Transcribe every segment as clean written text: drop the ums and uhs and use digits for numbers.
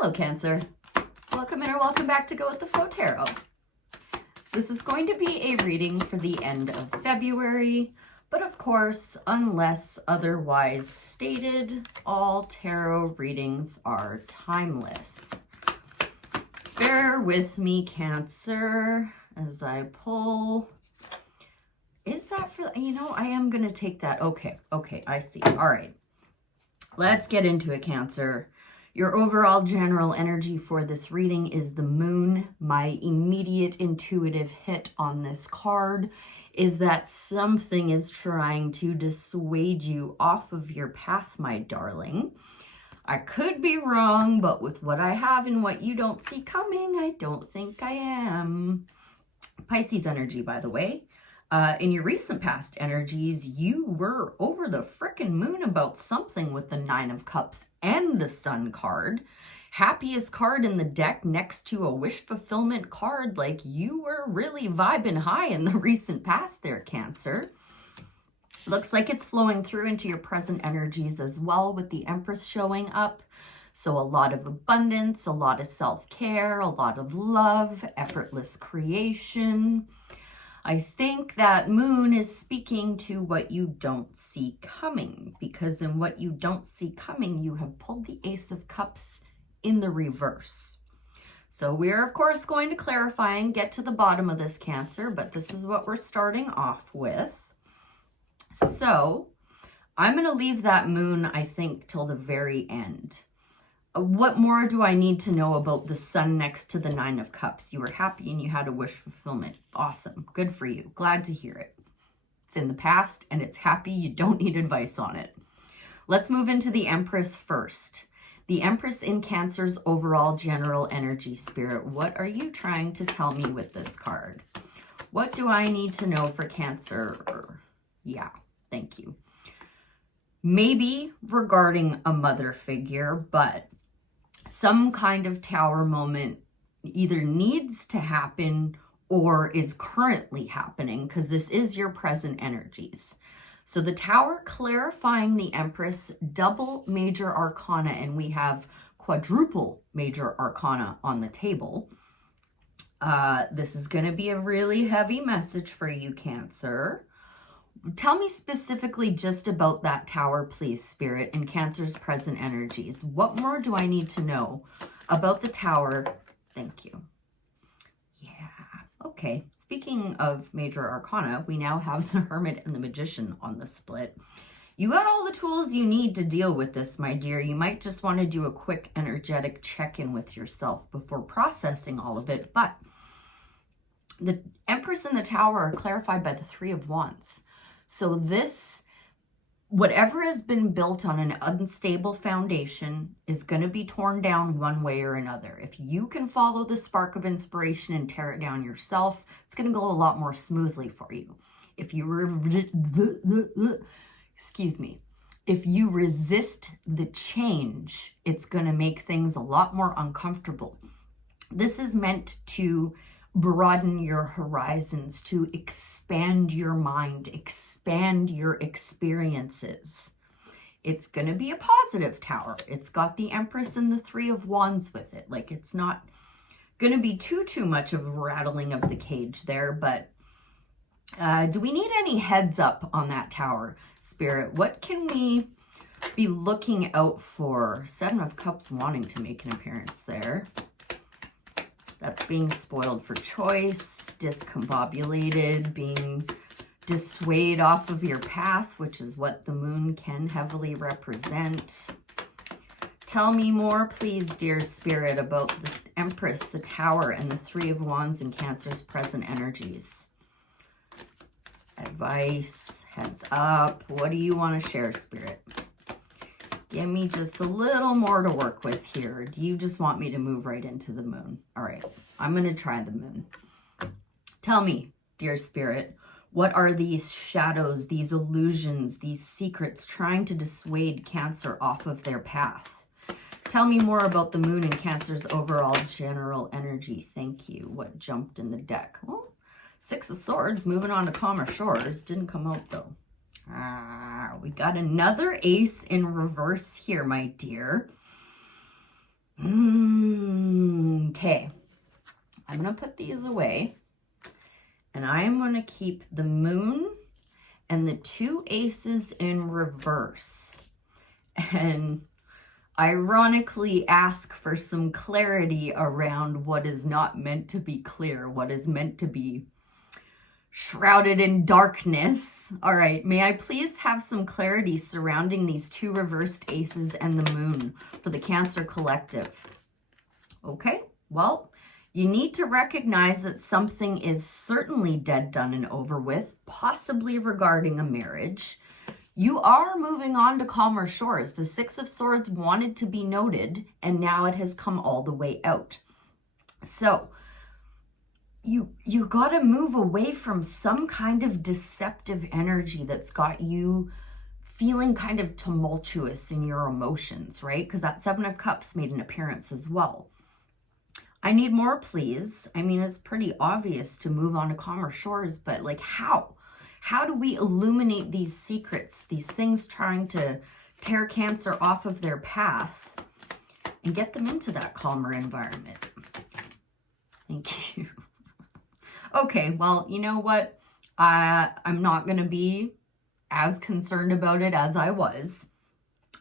Hello, Cancer. Welcome in or welcome back to Go with the Flow Tarot. This is going to be a reading for the end of February, but of course, unless otherwise stated, all tarot readings are timeless. Bear with me, Cancer, as I pull. Is that for, I am going to take that. Okay, I see. All right. Let's get into it, Cancer. Your overall general energy for this reading is the moon. My immediate intuitive hit on this card is that something is trying to dissuade you off of your path, my darling. I could be wrong, but with what I have and what you don't see coming, I don't think I am. Pisces energy, by the way. In your recent past energies, you were over the frickin' moon about something with the Nine of Cups and the Sun card. Happiest card in the deck next to a wish fulfillment card. Like, you were really vibing high in the recent past there, Cancer. Looks like it's flowing through into your present energies as well, with the Empress showing up. So a lot of abundance, a lot of self-care, a lot of love, effortless creation. I think that moon is speaking to what you don't see coming, because in what you don't see coming, you have pulled the Ace of Cups in the reverse. So we're, of course, going to clarify and get to the bottom of this, Cancer, but this is what we're starting off with. So I'm going to leave that moon, I think, till the very end. What more do I need to know about the Sun next to the Nine of Cups? You were happy and you had a wish fulfillment. Awesome. Good for you. Glad to hear it. It's in the past and it's happy. You don't need advice on it. Let's move into the Empress first. The Empress in Cancer's overall general energy, Spirit. What are you trying to tell me with this card? What do I need to know for Cancer? Yeah, thank you. Maybe regarding a mother figure, but some kind of tower moment either needs to happen or is currently happening, because this is your present energies. So the tower clarifying the Empress, double major arcana, and we have quadruple major arcana on the table. This is going to be a really heavy message for you, Cancer. Tell me specifically just about that tower, please, Spirit, in Cancer's present energies. What more do I need to know about the tower? Thank you. Yeah, okay. Speaking of major arcana, we now have the Hermit and the Magician on the split. You got all the tools you need to deal with this, my dear. You might just want to do a quick energetic check-in with yourself before processing all of it, but the Empress and the Tower are clarified by the Three of Wands. So this, whatever has been built on an unstable foundation, is going to be torn down one way or another. If you can follow the spark of inspiration and tear it down yourself, it's going to go a lot more smoothly for you. If you if you resist the change, it's going to make things a lot more uncomfortable. This is meant to broaden your horizons, to expand your mind, expand your experiences. It's going to be a positive tower. It's got the Empress and the Three of Wands with it. Like, it's not going to be too much of a rattling of the cage there, but do we need any heads up on that tower, Spirit? What can we be looking out for? Seven of Cups wanting to make an appearance there. That's being spoiled for choice, discombobulated, being dissuaded off of your path, which is what the moon can heavily represent. Tell me more, please, dear Spirit, about the Empress, the Tower, and the Three of Wands in Cancer's present energies. Advice, heads up. What do you want to share, Spirit? Give me just a little more to work with here. Do you just want me to move right into the moon? All right, I'm going to try the moon. Tell me, dear Spirit, what are these shadows, these illusions, these secrets trying to dissuade Cancer off of their path? Tell me more about the moon and Cancer's overall general energy. Thank you. What jumped in the deck? Well, Six of Swords, moving on to calmer shores. Didn't come out, though. We got another ace in reverse here, my dear. to put these away. And I am going to keep the moon and the 2 aces in reverse. And ironically ask for some clarity around what is not meant to be clear, what is meant to be shrouded in darkness. All right, may I please have some clarity surrounding these 2 reversed aces and the moon for the Cancer collective? Okay, well, you need to recognize that something is certainly dead, done, and over with, possibly regarding a marriage. You are moving on to calmer shores. The 6 of Swords wanted to be noted, and now it has come all the way out. So you got to move away from some kind of deceptive energy that's got you feeling kind of tumultuous in your emotions, right? Because that 7 of Cups made an appearance as well. I need more, please. I mean, it's pretty obvious to move on to calmer shores, but like how? How do we illuminate these secrets, these things trying to tear Cancer off of their path and get them into that calmer environment? Thank you. Okay, well, you know what? I'm not going to be as concerned about it as I was.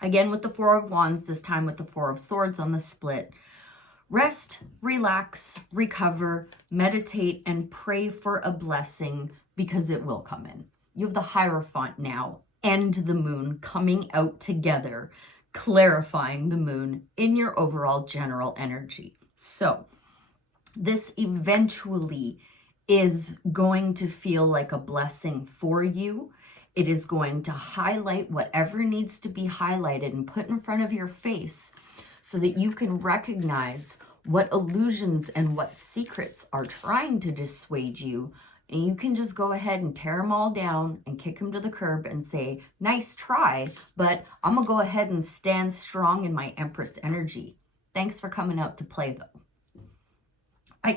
Again, with the 4 of Wands, this time with the 4 of Swords on the split. Rest, relax, recover, meditate, and pray for a blessing because it will come in. You have the Hierophant now and the moon coming out together, clarifying the moon in your overall general energy. So this eventually is going to feel like a blessing for you. It is going to highlight whatever needs to be highlighted and put in front of your face so that you can recognize what illusions and what secrets are trying to dissuade you. And you can just go ahead and tear them all down and kick them to the curb and say, nice try, but I'm going to go ahead and stand strong in my Empress energy. Thanks for coming out to play, though.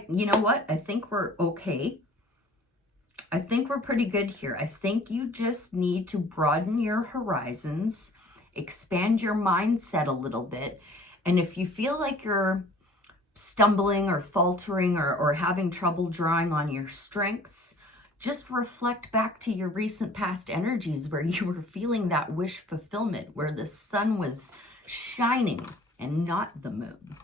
You know what? I think we're okay. I think we're pretty good here. I think you just need to broaden your horizons, expand your mindset a little bit. And if you feel like you're stumbling or faltering or having trouble drawing on your strengths, just reflect back to your recent past energies where you were feeling that wish fulfillment, where the sun was shining and not the moon.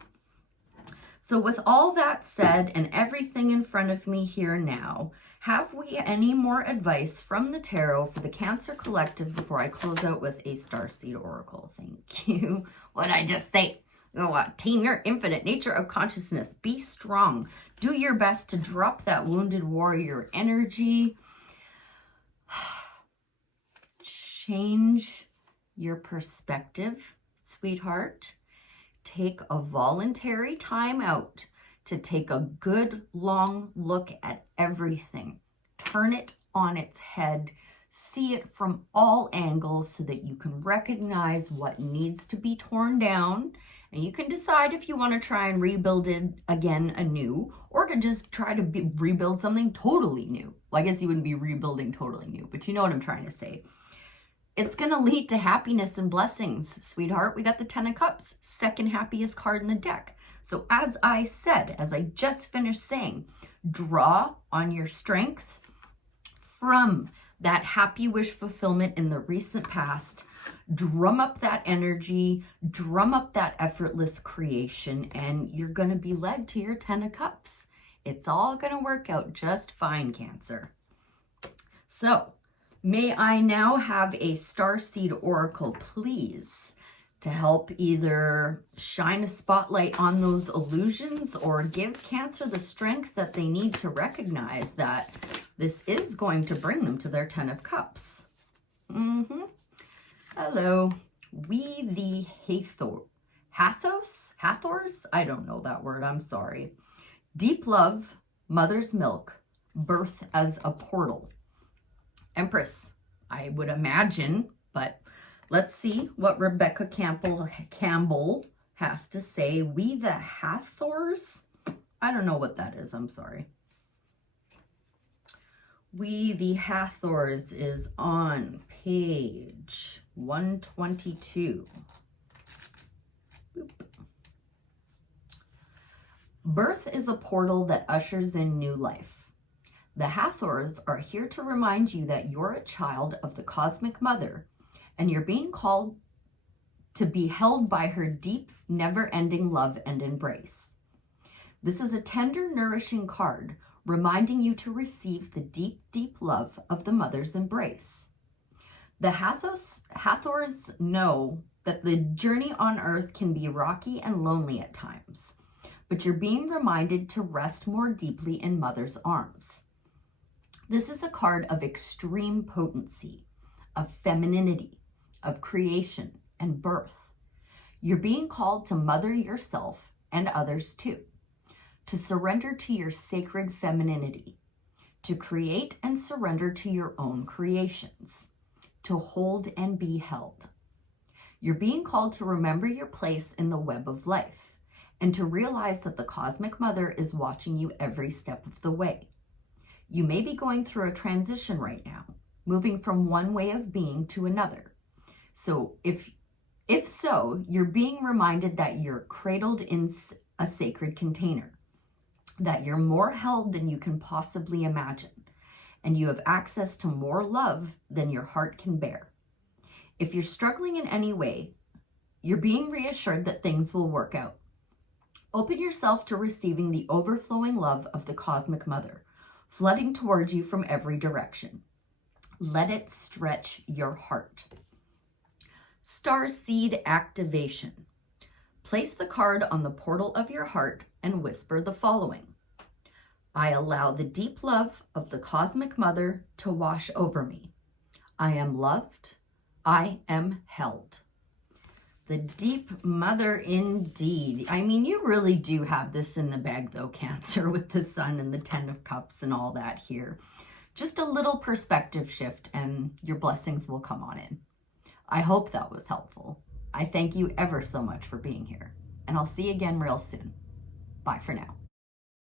So with all that said and everything in front of me here now, have we any more advice from the tarot for the Cancer collective before I close out with a Starseed Oracle? Thank you. What'd I just say? Tame your infinite nature of consciousness. Be strong. Do your best to drop that wounded warrior energy. Change your perspective, sweetheart. Take a voluntary time out to take a good long look at everything. Turn it on its head. See it from all angles so that you can recognize what needs to be torn down. And you can decide if you want to try and rebuild it again anew, or to just try to rebuild something totally new. Well, I guess you wouldn't be rebuilding totally new, but you know what I'm trying to say. It's going to lead to happiness and blessings, sweetheart. We got the 10 of Cups, second happiest card in the deck. So as I said, as I just finished saying, draw on your strength from that happy wish fulfillment in the recent past. Drum up that energy, drum up that effortless creation, and you're going to be led to your 10 of Cups. It's all going to work out just fine, Cancer. So, may I now have a Starseed Oracle, please, to help either shine a spotlight on those illusions or give Cancer the strength that they need to recognize that this is going to bring them to their 10 of Cups. Hello. We the Hathors? I don't know that word. I'm sorry. Deep love, mother's milk, birth as a portal. Empress, I would imagine, but let's see what Rebecca Campbell has to say. We the Hathors? I don't know what that is. I'm sorry. We the Hathors is on page 122. Boop. Birth is a portal that ushers in new life. The Hathors are here to remind you that you're a child of the Cosmic Mother, and you're being called to be held by her deep, never-ending love and embrace. This is a tender, nourishing card, reminding you to receive the deep, deep love of the Mother's embrace. The Hathors know that the journey on Earth can be rocky and lonely at times, but you're being reminded to rest more deeply in Mother's arms. This is a card of extreme potency, of femininity, of creation and birth. You're being called to mother yourself and others too, to surrender to your sacred femininity, to create and surrender to your own creations, to hold and be held. You're being called to remember your place in the web of life and to realize that the Cosmic Mother is watching you every step of the way. You may be going through a transition right now, moving from one way of being to another. So if so, you're being reminded that you're cradled in a sacred container, that you're more held than you can possibly imagine, and you have access to more love than your heart can bear. If you're struggling in any way, you're being reassured that things will work out. Open yourself to receiving the overflowing love of the Cosmic Mother, flooding towards you from every direction. Let it stretch your heart. Star Seed Activation. Place the card on the portal of your heart and whisper the following. I allow the deep love of the Cosmic Mother to wash over me. I am loved. I am held. The deep mother indeed. I mean, you really do have this in the bag though, Cancer, with the Sun and the 10 of Cups and all that here. Just a little perspective shift and your blessings will come on in. I hope that was helpful. I thank you ever so much for being here, and I'll see you again real soon. Bye for now.